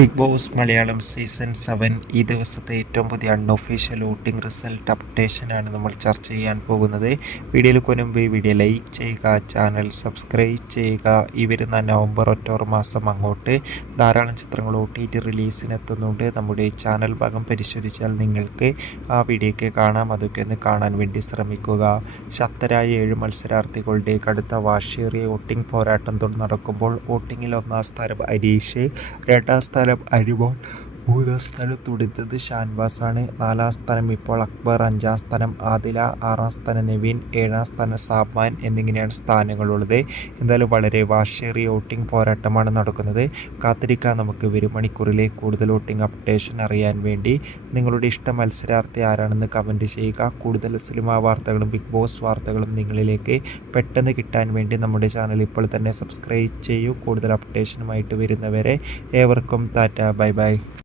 Bigg Boss Malayalam season seven ഈ ദിവസത്തെ ഏറ്റവും പുതിയ അൺഒഫീഷ്യൽ വോട്ടിംഗ് റിസൾട്ട് അപ്ഡേഷനാണ് നമ്മൾ ചർച്ച ചെയ്യാൻ പോകുന്നത്. വീഡിയോയിൽ കൊനുമ്പ് വീഡിയോ ലൈക്ക് ചെയ്യുക ചാനൽ സബ്സ്ക്രൈബ് ചെയ്യുക. ഈ വരുന്ന നവംബർ ഒറ്റോർ മാസം അങ്ങോട്ട് ധാരാളം ചിത്രങ്ങൾ ഒ ടി ടി റിലീസിനെത്തുന്നുണ്ട്. നമ്മുടെ ചാനൽ ഭാഗം പരിശോധിച്ചാൽ നിങ്ങൾക്ക് ആ വീഡിയോയ്ക്ക് കാണാം. അതൊക്കെ ഒന്ന് കാണാൻ വേണ്ടി ശ്രമിക്കുക. ശക്തരായ ഏഴ് മത്സരാർത്ഥികളുടെ കടുത്ത വാശേറിയ വോട്ടിംഗ് പോരാട്ടം നടക്കുമ്പോൾ വോട്ടിങ്ങിൽ ഒന്നാം സ്ഥാനം അരീഷ് രണ്ടാം സ്ഥാനം Arab animal മൂന്നാം സ്ഥാനം തുടുത്തത് ഷാൻവാസാണ്. നാലാം സ്ഥാനം ഇപ്പോൾ അക്ബർ അഞ്ചാം സ്ഥാനം ആദില ആറാം സ്ഥാനം നവീൻ ഏഴാം സ്ഥാനം സാബ്മാൻ എന്നിങ്ങനെയാണ് സ്ഥാനങ്ങളുള്ളത്. എന്തായാലും വളരെ വാശേറിയ വോട്ടിംഗ് പോരാട്ടമാണ് നടക്കുന്നത്. കാത്തിരിക്കാൻ നമുക്ക് വരും മണിക്കൂറിലെ കൂടുതൽ വോട്ടിംഗ് അപ്ഡേഷൻ അറിയാൻ വേണ്ടി. നിങ്ങളുടെ ഇഷ്ട മത്സരാർത്ഥി ആരാണെന്ന് കമന്റ് ചെയ്യുക. കൂടുതൽ സിനിമാ വാർത്തകളും ബിഗ് ബോസ് വാർത്തകളും നിങ്ങളിലേക്ക് പെട്ടെന്ന് കിട്ടാൻ വേണ്ടി നമ്മുടെ ചാനൽ ഇപ്പോൾ തന്നെ സബ്സ്ക്രൈബ് ചെയ്യൂ. കൂടുതൽ അപ്ഡേഷനുമായിട്ട് വരുന്നവരെ ഏവർക്കും ടാറ്റ. Bye bye.